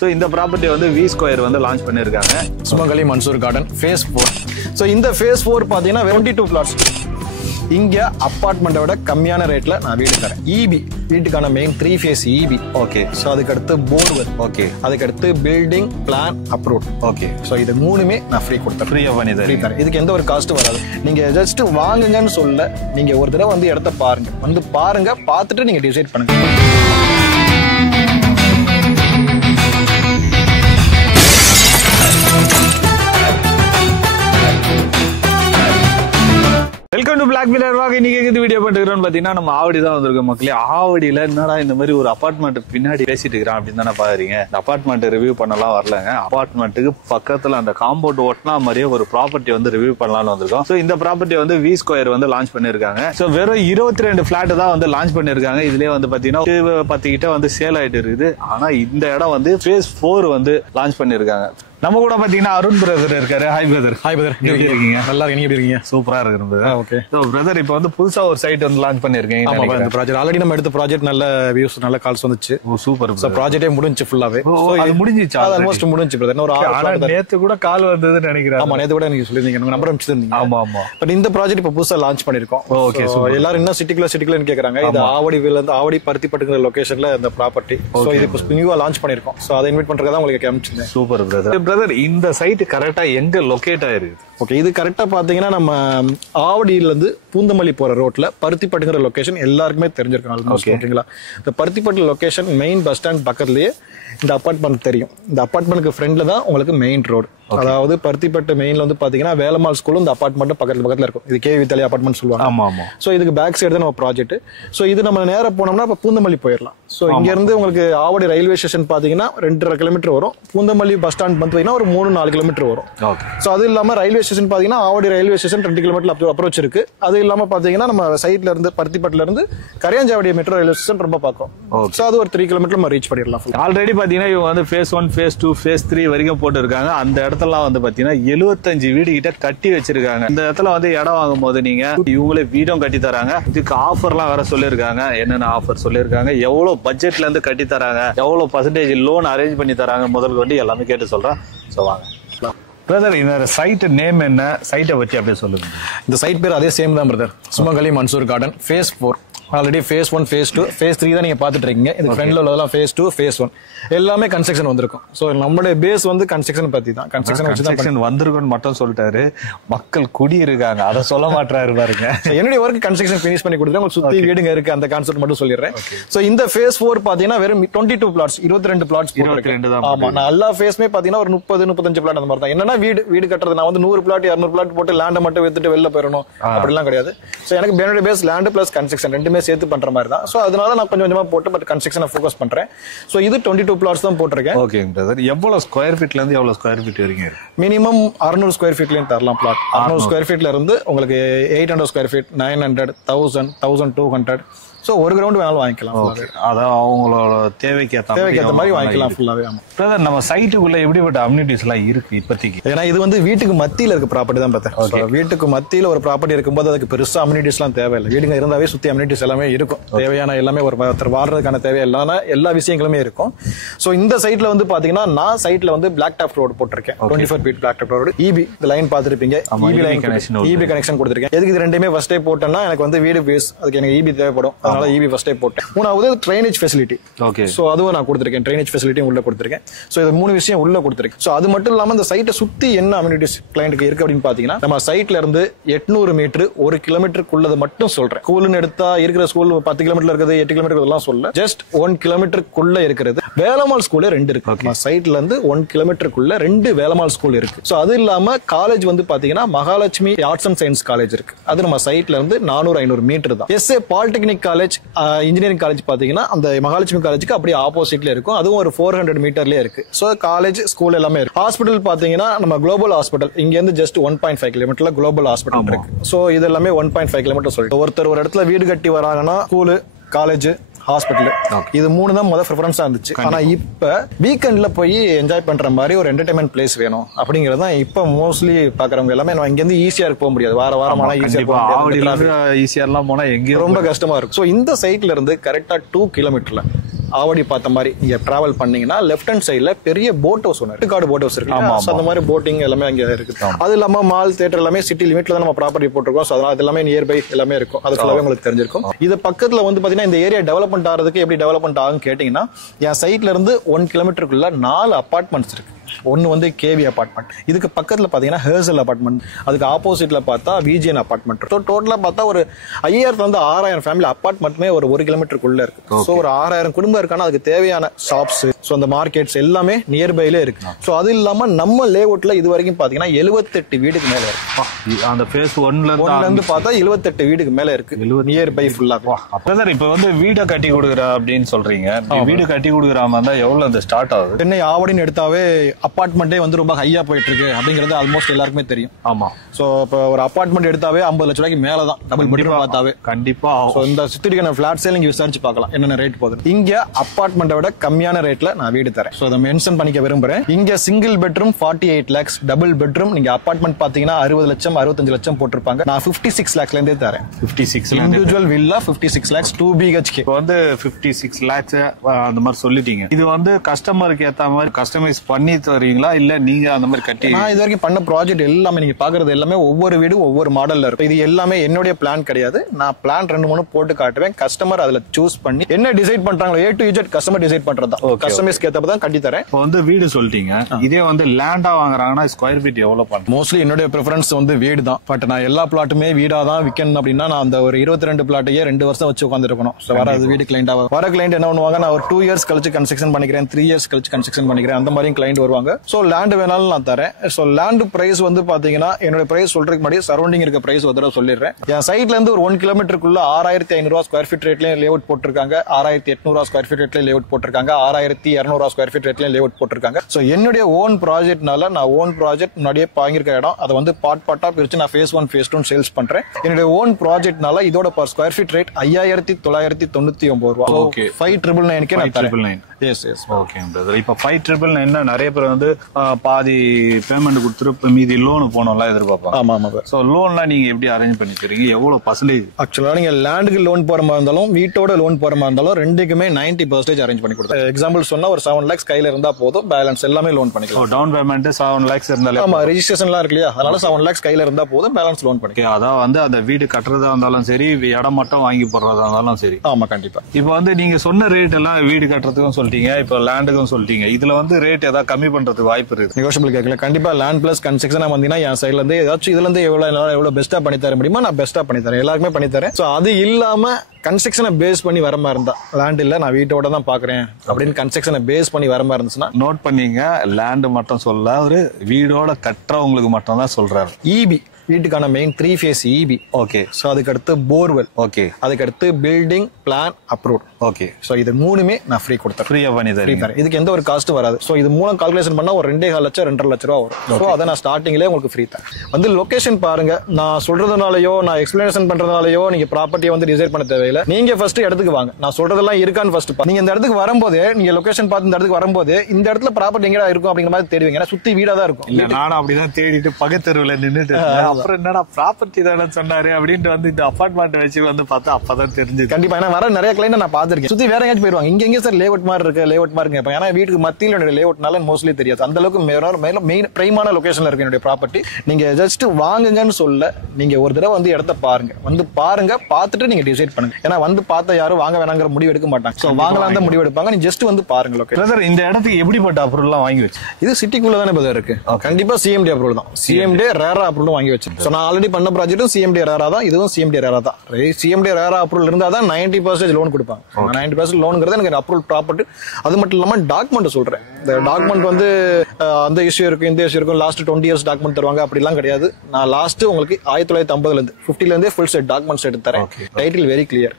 So இந்த property வந்து V Square வந்து லான்ச் பண்ணிருக்காங்க. சுமங்கலி மன்சூர் கார்டன் phase 4. So இந்த phase 4 பாத்தீங்கன்னா 22 plots. இங்க அபார்ட்மெண்ட்டை விட கம்மியான ரேட்ல நான் வீடு தரேன். EB வீட்டுக்கான main 3 phase EB. Okay. So அதுக்கு அடுத்து போர்வெல். ஓகே. அதுக்கு அடுத்து building plan approved. Okay. So இது மூணுமே நான் ஃப்ரீ கொடுத்தேன். ஃப்ரீயா பண்ணி தரேன். இதுக்கு எந்த ஒரு காஸ்ட் வராது. நீங்க ஜஸ்ட் வாங்குங்கன்னு சொல்ல, நீங்க ஒரு தடவை வந்து இடத்த பாருங்க. வந்து பாருங்க, பார்த்துட்டு நீங்க டிசைட் பண்ணுங்க. Welcome to black pillar walk. இன்னைக்கு இந்த வீடியோ பண்ணிருக்கோம்னு பாத்தீங்கன்னா நம்ம ஆவடி தான் வந்திருக்கோம் மக்களே. ஆவடியில என்னடா இந்த மாதிரி ஒரு அபார்ட்மெண்ட் பின்னாடி பேசிட்டு இருக்கிறான் அப்படின்னு தானே பாக்குறீங்க. இந்த அபார்ட்மெண்ட் ரிவ்யூ பண்ணலாம் வரலங்க. அபார்ட்மெண்ட்டுக்கு பக்கத்துல அந்த காம்பவுண்ட் ஓட்டினா மாதிரியே ஒரு ப்ராப்பர்ட்டி வந்து ரிவ்யூ பண்ணலாம்னு வந்திருக்கோம். ஸோ இந்த ப்ராப்பர்ட்டி வந்து V Square வந்து லான்ச் பண்ணிருக்காங்க. ஸோ வெறும் 22 பிளாட் தான் வந்து லான்ச் பண்ணிருக்காங்க. இதுலயே வந்து பாத்தீங்கன்னா 10 கிட்ட வந்து சேல் ஆயிட்டு இருக்குது. ஆனா இந்த இடம் வந்து phase 4 வந்து லான்ச் பண்ணிருக்காங்க. நம்ம கூட பாத்தீங்கன்னா அருண் பிரதர் இருக்காரு. Hi brother. ஹாய் பிரதர், எப்படி இருக்கீங்க? நல்லா இருக்கீங்க, எப்படி இருக்கீங்க? சூப்பரா இருக்கு பிரதர். ஓகே. சோ பிரதர் இப்போ வந்து புதுசா ஒரு சைட் வந்து லான்ச் பண்ணிருக்கீங்க. ஆமா, இந்த ப்ராஜெக்ட் ஆல்ரெடி நம்ம எடுத்த ப்ராஜெக்ட் நல்ல வியூஸ், நல்ல கால்ஸ் வந்துச்சு. ஓ சூப்பர். சோ ப்ராஜெக்ட்டே முடிஞ்சு ஃபுல்லாவே. சோ அது முடிஞ்சிச்சு. அது ஆல்மோஸ்ட் முடிஞ்சு பிரதர். ஒரு 6 நேத்து கூட கால் வந்ததுன்னு நினைக்கிறேன். ஆமா, நேத்து கூட நீங்க சொல்லிருந்தீங்க, நம்ம நம்பர் அனுப்பிச்சிருந்தீங்க. ஆமா ஆமா. பட் இந்த ப்ராஜெக்ட் இப்ப புதுசா லான்ச் பண்ணிருக்கோம். ஓகே. சோ எல்லாரும் என்ன சிட்டிக்குள்ளன்னு கேக்குறாங்க. இது ஆவடிவில இருந்து ஆவடி பருத்திப்பட்டுங்கிற லொகேஷன்ல இந்த ப்ராப்பர்ட்டி. சோ இது இப்ப நியூவா லான்ச் பண்ணிருக்கோம். சோ அதை இன்வைட் பண்றதா உங்களுக்கு காமிச்சிருந்தேன். Super brother. பிரதர் இந்த சைட் கரெக்டா எங்க லொகேட் ஆயிருக்கு? ஓகே, இது கரெக்டா பாத்தீங்கன்னா நம்ம ஆவடியில இருந்து பூந்தமல்லி போற ரோட்ல பருத்திப்பட்டுங்கிற லொகேஷன் எல்லாருக்குமே தெரிஞ்சிருக்கும் ஆல்மோஸ்ட். ஓகேங்களா? இந்த Paruthipattu location main bus stand பக்கத்துலயே இந்த அபார்ட்மெண்ட் தெரியும். இந்த அபார்ட்மெண்ட்டுக்கு ஃப்ரண்ட்ல தான் உங்களுக்கு மெயின் ரோடு. அதாவது பருத்திப்பட்டு மெயின்ல வந்து பாத்தீங்கன்னா வேலம்மாள் ஸ்கூலும் இந்த அபார்ட்மெண்ட் பக்கத்துல இருக்கும். இது கேவி தலை அபார்ட்மெண்ட் சொல்லுவாங்க. ஆமா ஆமா. சோ இதுக்கு பேக் சைடு தான் நம்ம ப்ராஜெக்ட். சோ இது நம்ம நேரா போனோம்னா இப்ப பூந்தமல்லி போயிடலாம். சோ இங்க இருந்து உங்களுக்கு ஆவடி ரயில்வே ஸ்டேஷன் பாத்தீங்கன்னா 2.5 கிலோமீட்டர் வரும். பூந்தமல்லி பஸ் ஸ்டாண்ட் பாத்தீங்கன்னா ஒரு 3-4 கிலோமீட்டர் வரும். சோ அது இல்லாம ரயில்வே ஸ்டேஷன் பாத்தீங்கன்னா Avadi railway station 2 kilometre approach இருக்கு. அது இல்லாம பாத்தீங்கன்னா நம்ம சைட்ல இருந்து பருத்திப்பட்டுல இருந்து கரையாஞ்சாவடி மெட்ரோ ரயில்வே ஸ்டேஷன் ரொம்ப பக்கம். சோ அது ஒரு 3 கிலோமீட்டர் நம்ம ரீச் பண்ணிடலாம். ஆல்ரெடி பாத்தீங்கன்னா இவங்க வந்து phase 1, phase 2, phase 3 வரைக்கும் போட்டு இருக்காங்க. அந்த இடத்துல வந்து பாத்தீங்கன்னா 75 வீடு கிட்ட கட்டி வச்சிருக்காங்க. இந்த இடத்துல வந்து இடம் வாங்கும் போது நீங்க இவங்களே வீடும் கட்டி தராங்க. இதுக்கு ஆஃபர்லாம் வேற சொல்லிருக்காங்க. என்னென்ன ஆஃபர் சொல்லிருக்காங்க, எவ்வளவு பட்ஜெட்ல இருந்து கட்டி தராங்க, எவ்வளவு பர்சன்டேஜ் லோன் அரேஞ்ச் பண்ணி தராங்க முதல் கொண்டு எல்லாமே கேட்டு சொல்றேன். சோ வாங்க பிரதர். இந்த சைட் நேம் என்ன, சைட்டை பத்தி அப்படியே சொல்லுங்க. இந்த சைட் பேர் அதே சேம் தான் பிரதர். சுமங்கலி Mansoor garden phase 4. Already phase 1, phase 2, phase 3 தான் நீங்க பாத்துட்டு இருக்கீங்க. இது ஃப்ரண்ட்ல உள்ளதெல்லாம் phase 2, phase 1 எல்லாமே கன்ஸ்ட்ரக்ஷன் வந்திருக்கும். சோ நம்மளுடைய பேஸ் வந்து கன்ஸ்ட்ரக்ஷன் பத்தி தான். கன்ஸ்ட்ரக்ஷன் வந்திருக்குன்னு மட்டும் சொல்லிட்டாரு. மக்கள் குடி இருக்காங்க, அதை சொல்ல மாட்டாரு பாருங்க. என்னுடைய ஒர்க் கன்ஸ்ட்ரக்ஷன் ஃபினிஷ் பண்ணி கொடுத்துட்டு உங்களுக்கு சுத்தி வீடுங்க இருக்கு, அந்த கான்செப்ட் மட்டும் சொல்லிடுறேன். சோ இந்த phase 4 பாத்தீங்கன்னா வெறும் 22 பிளாட்ஸ், 22 பிளாட்ஸ். 22 தான். ஆமா, நான் எல்லா ஃபேஸ்மே பாத்தீங்கன்னா ஒரு 30-35 பிளாட் அந்த மாதிரி தான். என்னன்னா வீடு கட்டுறது நான் வந்து 100 பிளாட் 200 பிளாட் போட்டு லேண்டை மட்டும் வித்துட்டு வெளில போயிடணும் அப்படிலாம் கிடையாது. சோ எனக்கு என்னுடைய பேஸ் லேண்ட் பிளஸ் கன்ஸ்ட்ரக்ஷன் ரெண்டுமே சேர்த்து பண்ற மாதிரி தான். சோ அதனால நான் கொஞ்சம் கொஞ்சமா போட்டு பட் கன்ஸ்ட்ரக்ஷனை ஃபோக்கஸ் பண்றேன். சோ இது 22 பிளாட்ஸ் தான் போட்டிருக்கேன். Okay brother. எவ்வளவு ஸ்கொயர் ஃபீட்ல இருந்து எவ்வளவு ஸ்கொயர் ஃபீட் வரைக்கும் இருக்கு? மினிமம் 600 ஸ்கொயர் ஃபீட்ல இருந்து தரலாம் பிளாட். 600 ஸ்கொயர் ஃபீட்ல இருந்து உங்களுக்கு 800 ஸ்கொயர் ஃபீட், 900, 1000, 1200. சோ ஒரு கிரவுண்ட் வேணாலும் வாங்கிக்கலாம். அதான் அவங்களோட தேவைக்கு ஏத்த மாதிரி வாங்கிக்கலாம் ஃபுல்லாவே. ஆமா பிரதர். நம்ம சைட்டுக்குள்ள எப்படிப்பட்ட அம்யூனிட்டிஸ் எல்லாம் இருக்கு இப்போதைக்கு? ஏன்னா இது வந்து வீட்டுக்கு மத்தியில இருக்க ப்ராப்பர்ட்டி தான் பார்த்தேன். வீட்டுக்கு மத்தியில ஒரு ப்ராப்பர்ட்டி இருக்கும்போது அதுக்கு பெருசா அம்யூனிட்டிஸ் எல்லாம் தேவையில்லை. வீடுங்க இருந்தாவே சுத்தி அம்யூனிட்டிஸ் எல்லாமே இருக்கும். தேவையான எல்லாமே ஒருத்தர் வாழ்றதுக்கான தேவையில்லான எல்லா விஷயங்களுமே இருக்கும். சோ இந்த சைட்ல வந்து பாத்தீங்கன்னா நான் சைட்ல வந்து பிளாக் டாப் ரோடு போட்டிருக்கேன். 24 feet black top road. EB இந்த லைன் பாத்துருப்பீங்க. EB கனெக்ஷன் கொடுத்திருக்கேன். எதுக்கு இது ரெண்டுமே ஃபர்ஸ்டே போட்டேன்னா எனக்கு வந்து வீடு பேஸ் அதுக்கு எனக்கு EB தேவைப்படும். அதனால EB ஃபர்ஸ்டே போட்டேன். மூணாவது ட்ரைனேஜ் ஃபெசிலிட்டி. ஓகே. சோ அதுவும் நான் கொடுத்திருக்கேன். ட்ரைனேஜ் ஃபெசிலிட்டியும் உள்ள கொடுத்திருக்கேன். சோ இது 3 விஷயம் உள்ள கொடுத்திருக்கேன். சோ அது மட்டும் இல்லாம இந்த சைட்டை சுத்தி என்ன அம்யூனிட்டிஸ் கிளையன்ட்க்கு இருக்கு அப்படின்னு பாத்தீங்கன்னா நம்ம சைட்ல இருந்து 800 மீட்டர் 1 கிலோமீட்டருக்குள்ளது மட்டும் சொல்றேன். ஸ்கூல்னு எடுத்தா இருக்கிற ஸ்கூல் 10 கிலோமீட்டர் இருக்குது, 8 கிலோமீட்டர் இதெல்லாம் சொல்ல. ஜஸ்ட் 1 கிலோமீட்டருக்குள்ள இருக்கிறது வேலம்மாள் ஸ்கூல் 2 இருக்கு. நம்ம சைட்ல இருந்து 1 கிலோமீட்டருக்குள்ள 2 வேலம்மாள் ஸ்கூல் இருக்கு. சோ அது இல்லாம காலேஜ் வந்து பாத்தீங்கன்னா Mahalakshmi arts and science college இருக்கு. அது நம்ம சைட்ல இருந்து 400-500 மீட்டர் தான். SA polytechnic college, engineering college பாத்தீங்கன்னா அந்த மகாலட்சுமி காலேஜுக்கு அப்படியே ஆப்போசிட்ல இருக்கும். அதுவும் ஒரு 400 மீட்டர்லயே இருக்கு. சோ காலேஜ் ஸ்கூல் எல்லாமே இருக்கு. ஹாஸ்பிட்டல் பாத்தீங்கன்னா நம்ம குளோபல் ஹாஸ்பிட்டல் இங்க இருந்து ஜஸ்ட் 1.5 கிலோமீட்டர்ல குளோபல் ஹாஸ்பிட்டல் இருக்கு. சோ இது எல்லாமே 1.5 கிலோமீட்டர் சொல்லிட்டு ஒருத்தர் ஒரு இடத்துல வீடு கட்டி வராங்கன்னா ஸ்கூலு, காலேஜ், ஹாஸ்பிட்டல் இது 3 தான் முதல் ப்ரிஃபரன்ஸா இருந்துச்சு. ஆனா இப்ப வீக்கெண்ட்ல போய் என்ஜாய் பண்ற மாதிரி ஒரு என்டர்டைன்மெண்ட் பிளேஸ் வேணும் அப்படிங்கறது தான் இப்ப மோஸ்ட்லி பாக்குறவங்க எல்லாமே. இங்க இருந்து ஈஸியா போக முடியாது, வாரமான ஈஸியா போனா எங்க ரொம்ப கஷ்டமா இருக்கும். சோ இந்த சைட்ல இருந்து கரெக்டா 2 கிலோமீட்டர்ல ஆவடி பார்த்த மாதிரி நீங்க டிராவல் பண்ணீங்கன்னா லெஃப்ட் ஹேண்ட் சைடுல பெரிய போட் ஹவுஸ் ஒன்று காடு போட் ஹவுஸ் இருக்கு. அந்த மாதிரி போட்டிங் எல்லாமே அங்க இருக்கு. அது இல்லாம மால் தியேட்டர் எல்லாமே சிட்டி லிமிட்ல தான் நம்ம ப்ராப்பர்ட்டி போட்டிருக்கோம். அதனால அது எல்லாமே நியர்பை எல்லாமே இருக்கும். அது ஃபுல்லாவே உங்களுக்கு தெரிஞ்சிருக்கும். இது பக்கத்துல வந்து பாத்தீங்கன்னா இந்த ஏரியா டெவலப்மெண்ட் ஆகிறதுக்கு எப்படி டெவலப்மெண்ட் ஆகும்னு கேட்டீங்கன்னா என் சைட்ல இருந்து 1 கிலோமீட்டருக்குள்ள 4 அபார்ட்மெண்ட்ஸ் இருக்கு. ஒன்னு வந்து கேவி அபார்ட்மெண்ட், இதுக்கு பக்கத்துல பாத்தீங்கன்னா ஹேர்சல் அபார்ட்மெண்ட், அதுக்கு ஆப்போசிட்ல பார்த்தா விஜிஎன் அபார்ட்மெண்ட். டோட்டலா பார்த்தா ஒரு 5000 இருந்து 6000 ஃபேமிலி அபார்ட்மெண்ட்டுமே ஒரு 1 கிலோமீட்டருக்குள்ள இருக்கு. ஸோ ஒரு 6000 குடும்பம் இருக்கான அதுக்கு தேவையான ஷாப்ஸ், ஸோ அந்த மார்க்கெட்ஸ் எல்லாமே நியர்பைல இருக்கு. ஸோ அது இல்லாம நம்ம லேஅவுட்ல இது வரைக்கும் பாத்தீங்கன்னா 78 வீடுக்கு மேல இருக்கு. அந்த ஃபேஸ் 1ல இருந்து பார்த்தா 78 வீடுக்கு மேல இருக்கு நியர்பை ஃபுல்லா. அப்பதான் இப்ப வந்து வீடை கட்டி கொடுக்குற அப்படின்னு சொல்றீங்க. வீடு கட்டி கொடுக்குற மாதிரி இருந்தா எவ்வளவு அந்த ஸ்டார்ட் ஆகுது? சென்னை ஆவடின்னு எடுத்தாவே அபார்ட்மெண்ட்டே வந்து ரொம்ப ஹையா போயிட்டு இருக்கு அப்படிங்கிறது ஆல்மோஸ்ட் எல்லாருக்குமே தெரியும். ஆமா. சோ இப்போ ஒரு அபார்ட்மெண்ட் எடுத்தாவே 50 லட்சம் ரூபாய்க்கு மேலதான் டபுள் பெட்ரூம் பார்த்தாவே கண்டிப்பா. சோ இந்த சுத்திரிக்கான பிளாட்ஸே நீங்க விசாரிச்சு பார்க்கலாம் என்னென்ன ரேட் போகுது. இங்க அபார்ட்மெண்ட்டை விட கம்மியான ரேட்ல நான் வீடு தரேன். சோ அதை மென்ஷன் பண்ணிக்க விரும்புறேன். இங்க single bedroom 48 lakhs, double bedroom நீங்க அபார்ட்மெண்ட் பாத்தீங்கன்னா 60 லட்சம் 65 லட்சம் போட்டிருப்பாங்க. நான் 56 lakhsல இருந்தே தரேன். 56 இண்டிவிஜுவல் வில்லா 56 lakhs 2 BHK. இப்போ வந்து 56 lakhs அந்த மாதிரி சொல்லிட்டீங்க. இது வந்து கஸ்டமருக்கு ஏத்த மாதிரி கஸ்டமைஸ் பண்ணி தருவீங்களா இல்ல நீங்க அந்த மாதிரி கட்டி? நான் இது வரைக்கும் பண்ண ப்ராஜெக்ட் எல்லாமே நீங்க பாக்குறது எல்லாமே ஒவ்வொரு வீடும் ஒவ்வொரு மாடல்ல இருக்கும். இது எல்லாமே என்னுடைய பிளான் கிடையாது. நான் பிளான் 2-3 போட்டு காட்டுவேன். கஸ்டமர் அதுல சூஸ் பண்ணி என்ன டிசைட் பண்றாங்களோ A to Z customer decide பண்றதா. கஸ்டமைஸ்க்கு ஏத்தப்ப தான் கட்டி தரேன். இப்போ வந்து வீடு சொல்லிட்டீங்க. இதே வந்து லேண்டா வாங்குறாங்கன்னா ஸ்கொயர் ஃபீட் எவ்வளவு பண்ணுங்க? மோஸ்ட்லி என்னுடைய ப்ரிஃபரன்ஸ் வந்து வீடு தான். பட் நான் எல்லா பிளாட்டுமே வீடா தான் விற்கணும் அப்படின்னா நான் அந்த ஒரு 22 பிளாட்டையே 2 வருஷம் வச்சு உட்காந்துருக்கணும். வராது வீடு கிளைண்டா வர கிளைண்ட் என்ன பண்ணுவாங்க, நான் ஒரு 2 இயர்ஸ் கழிச்சு கன்ஸ்ட்ரக்ஷன் பண்ணிக்கிறேன், 3 இயர்ஸ் கழிச்சு கன்ஸ்ட்ரக்ஷன் பண்ணிக்கிறேன், அந்த மாதிரி கிளைண்ட் வருவாங்க. சோ லேண்ட் வேணாலும் நான் தரேன். சோ லேண்ட் பிரைஸ் வந்து பாத்தீங்கன்னா என்னோட பிரைஸ் சொல்றதுக்கு முன்னாடி சரௌண்டிங் இருக்க பிரைஸ் ஒரு தடவை சொல்லிடுறேன். என் சைட்ல இருந்து ஒரு 1 கிலோமீட்டருக்குள்ள 6500 ஸ்கொயர் ஃபீட் ரேட்லயும் லேஅவுட் போட்டிருக்காங்க, 6800 ஸ்கொயர் ஃபீட் ரேட்லயும் லேஅவுட் போட்டிருக்காங்க, 6200 ஸ்கொயர் ஃபீட் ரேட்லயும் லேஅவுட் போட்டிருக்காங்க. சோ என்னுடைய ஓன் ப்ராஜெக்ட்னால நான் ஓன் ப்ராஜெக்ட் முன்னாடியே வாங்கியிருக்க இடம் அதை வந்து பார்ட்டா பிரிச்சு நான் phase 1 phase 2 சேல்ஸ் பண்றேன். என்னுடைய ஓன் ப்ராஜெக்ட்னால இதோட பர் ஸ்கொயர் ஃபீட் ரேட் 5999 ரூபாய். 5999 நான் தரேன். Yes yes okay brother. இப்போ 5999 நிறைய பேர் வந்து பாதி பேமெண்ட் கொடுத்துட்டு மீதி லோன் போனோம்லாம் எதிர்பார்ப்பாங்க. ஆமா ஆமா. சோ லோன்லாம் நீங்க எப்படி அரேஞ்ச் பண்ணி தரீங்க? எவ்வளவு பர்சன்டேஜ்? ஆக்சுவலா நீங்க லேண்டுக்கு லோன் போற மாதிரி இருந்தாலும் வீட்டோட லோன் போற மாதிரி இருந்தாலும் ரெண்டுக்குமே 90% அரேஞ்ச் பண்ணி கொடுத்தேன். எக்ஸாம்பிள் சொன்னா ஒரு 7 lakhs கையில இருந்தா போதும், பேலன்ஸ் எல்லாமே லோன் பண்ணிக்கலாம். டவுன் பேமெண்ட் 7 lakhs இருந்தாலே? ஆமா, ரெஜிஸ்ட்ரேஷன்லாம் இருக்கு இல்லையா, அதனால 7 lakhs கையில இருந்தா போதும், பேலன்ஸ் லோன் பண்ணிக்கலாம். அதான் வந்து அந்த வீடு கட்டுறதா இருந்தாலும் சரி, இடம் மட்டும் வாங்கி போடுறதா இருந்தாலும் சரி. ஆமா கண்டிப்பா. இப்போ வந்து நீங்க சொன்ன ரேட் எல்லாம் வீடு கட்டுறதுக்கும் சொல்லிட்டீங்க, இப்போ லேண்டுக்கும் சொல்லிட்டீங்க. இதுல வந்து ரேட் ஏதாவது கம்மி பண்றதுக்கு வாய்ப்பு இருக்கு? நெகோஷியபிள் கேட்கல. கண்டிப்பா லேண்ட் பிளஸ் கன்ஸ்ட்ரக்ஷன் வந்தீங்கன்னா என் சைட்ல இருந்து ஏதாச்சும் இதுல இருந்து எவ்வளவு பெஸ்டா பண்ணி தர முடியுமா நான் பெஸ்டா பண்ணி தரேன், எல்லாருக்குமே பண்ணி தரேன். சோ அது இல்லாம கன்ஸ்ட்ரக்ஷனை பேஸ் பண்ணி வர மாதிரி இருந்தா, லேண்ட் இல்ல நான் வீட்டோட தான் பாக்குறேன் அப்படின்னு கன்ஸ்ட்ரக்ஷனை பேஸ் பண்ணி வர மாதிரி இருந்துச்சுன்னா நோட் பண்ணீங்க. லேண்ட் மட்டும் சொல்ல, ஒரு வீடோட கட்டுறவங்களுக்கு மட்டும் தான் சொல்றாரு. EB வீட்டுக்கான main 3 phase EB. Okay. So அதுக்கு அடுத்து போர்வெல். ஓகே. அதுக்கு அடுத்து building plan approved. Okay. So இது மூணுமே நான் ஃப்ரீ கொடுத்தேன். ஃப்ரீயா பண்ணி தரேன். இதுக்கு எந்த ஒரு காஸ்ட் வராது. சோ இது மூணு கால்குலேஷன் பண்ணா ஒரு 2.5 லட்சம் 2.5 லட்சம் ரூபா வரும். சோ அதை நான் ஸ்டார்டிங்லேயே உங்களுக்கு ஃப்ரீ தரேன். வந்து லொகேஷன் பாருங்க, நான் சொல்றதுனாலயோ நான் எக்ஸ்பிளனேஷன் பண்றதுனாலயோ நீங்க ப்ராப்பர்ட்டியை வந்து டிசைட் பண்ண தேவையில்லை. நீங்க ஃபர்ஸ்ட் இடத்துக்கு வாங்க, நான் சொல்றதெல்லாம் இருக்கான்னு ஃபர்ஸ்ட் நீங்க இந்த இடத்துக்கு வரும்போது, நீங்க லொகேஷன் பார்த்து இந்த இடத்துக்கு வரும்போது இந்த இடத்துல ப்ராப்பர்ட்டி எங்கடா இருக்கும் அப்படிங்கிற மாதிரி தேடுவீங்க. ஏன்னா சுத்தி வீடா தான் இருக்கும். இல்ல நானும் அப்படிதான் தேடிட்டு பக்கத்தெருவுல நின்னுட்டு அப்புறம் என்னடா ப்ராப்பர்ட்டி தானே சொன்னாரு அப்படின்ட்டு வந்து இந்த அபார்ட்மெண்ட் வச்சு வந்து பார்த்தா அப்பதான் தெரிஞ்சது. கண்டிப்பா. ஏன்னா வர நிறைய கிளைண்ட் நான் பாத்திருக்கேன், சுத்தி வேற எங்கேயாச்சும் போயிருவாங்க, இங்க எங்க சார் லேஅவுட் மாதிரி இருக்கு, லேஅவுட் மாதிரி இருக்கு. ஏன்னா வீட்டுக்கு மத்தியில லேஅவுட்னால மோஸ்ட்லி தெரியாது. அந்த அளவுக்கு மெயின் பிரைமான லொகேஷன்ல இருக்கு என்னுடைய ப்ராப்பர்ட்டி. நீங்க ஜஸ்ட் வாங்குங்கன்னு சொல்ல, நீங்க ஒரு தடவை வந்து இடத்த பாருங்க, வந்து பாருங்க, பார்த்துட்டு நீங்க டிசைட் பண்ணுங்க. ஏன்னா வந்து பார்த்தா யாரும் வாங்க வேணாங்கிற முடிவு எடுக்க மாட்டாங்க. சோ வாங்கலாம் தான் முடிவு எடுப்பாங்க. நீ ஜஸ்ட் வந்து பாருங்க லொகேஷன். இந்த இடத்துக்கு எப்படிப்பட்ட அப்ரூவல் வாங்கி வச்சு? இது சிட்டிக்குள்ள தானே பதில் இருக்கு. கண்டிப்பா CMD அப்ரூவல் தான். CMD ரேரா அப்ரூவல் வாங்கி வச்சு. சோ நான் ஆல்ரெடி பண்ண ப்ராஜெக்டும் CMD ரேரா தான், இதுவும் CMD ரேரா தான். CMD ரேரா அப்ரூவல் இருந்தா தான் 90% லோன் கொடுப்பாங்க. 90% லோன்ங்கிறது எனக்கு அப்ரூவல் ப்ராப்பர்ட்டி. அது மட்டும் இல்லாம டாக்குமெண்ட் சொல்றேன். இந்த டாக்குமெண்ட் வந்து அந்த இஷ்யூ இருக்கும், இந்த இஷ்யூ இருக்கும், லாஸ்ட் 20 இயர்ஸ் டாக்குமெண்ட் தருவாங்க, அப்படிலாம் கிடையாது. நான் லாஸ்ட் உங்களுக்கு 1950 இருந்து 50ல இருந்தே ஃபுல் செட் டாக்குமெண்ட்ஸ் எடுத்து தரேன். Title very clear.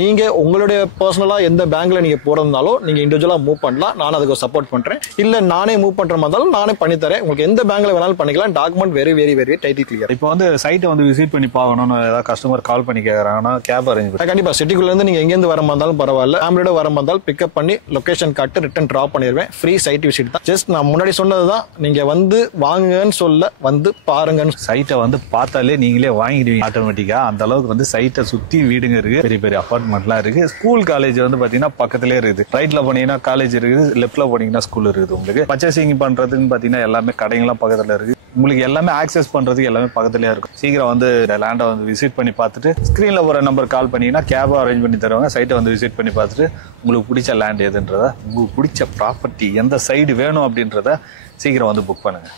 நீங்க உங்களுடைய பர்சனலா எந்த பேங்க்ல நீங்க போறதுனாலும் நீங்க இண்டிவிஜுவலா மூவ் பண்ணலாம், நான் அதுக்கு சப்போர்ட் பண்றேன். இல்ல நானே மூவ் பண்ற மாதிரி இருந்தாலும் நானே பண்ணி தரேன். உங்களுக்கு எந்த பேங்க்ல வேணாலும் பண்ணிக்கலாம். Document very very very title clear. பண்ணிக்கிறேன். இப்போ வந்து சைட்டை வந்து விசிட் பண்ணி பார்க்கணும்னு ஏதாவது கஸ்டமர் கால் பண்ணி கேட்கறாங்கன்னா கேப் அரேஞ்ச் பண்ணி கண்டிப்பா சிட்டிக்குள்ள இருந்து நீங்க எங்கேருந்து வர இருந்தாலும் பரவாயில்ல, ஃபேமிலியோட வர இருந்தாலும் பிக்கப் பண்ணி லொகேஷன் காட்டு ரிட்டர்ன் டிராப் பண்ணிடுவேன். ஃப்ரீ சைட் விசிட் தான். ஜஸ்ட் நான் முன்னாடி சொன்னதுதான், நீங்க வந்து வாங்குங்கன்னு சொல்ல, வந்து பாருங்கன்னு. சைட்டை வந்து பார்த்தாலே நீங்களே வாங்கிடுவீங்க ஆட்டோமேட்டிக்கா. அந்த அளவுக்கு வந்து சைட்டை சுத்தி வீடுங்க இருக்கு, பெரிய பெரிய அபார்ட்மெண்ட்லாம் இருக்கு. ஸ்கூல் காலேஜ் வந்து பாத்தீங்கன்னா பக்கத்திலே இருக்குது. ரைட்ல போனீங்கன்னா காலேஜ் இருக்குது, லெப்ட்ல போனீங்கன்னா ஸ்கூல் இருக்குது. உங்களுக்கு பர்ச்சேசிங் பண்றதுன்னு பாத்தீங்கன்னா எல்லாமே கடைங்களாம் பக்கத்துல இருக்கு. உங்களுக்கு எல்லாமே ஆக்சஸ் பண்றதுக்கு எல்லாமே பக்கத்துலயே இருக்கும். சீக்கிரம் வந்து லேண்டை வந்து விசிட் பண்ணி பார்த்துட்டு ஸ்கிரீன்ல போற நம்பர் கால் பண்ணீங்கன்னா கேப் அரேஞ்ச் பண்ணி தருவாங்க. சைட்டை வந்து விசிட் பண்ணி பார்த்துட்டு உங்களுக்கு பிடிச்ச லேண்ட் எதுன்றத, உங்களுக்கு பிடிச்ச ப்ராப்பர்ட்டி எந்த சைடு வேணும் அப்படின்றத சீக்கிரம் வந்து புக் பண்ணுங்க.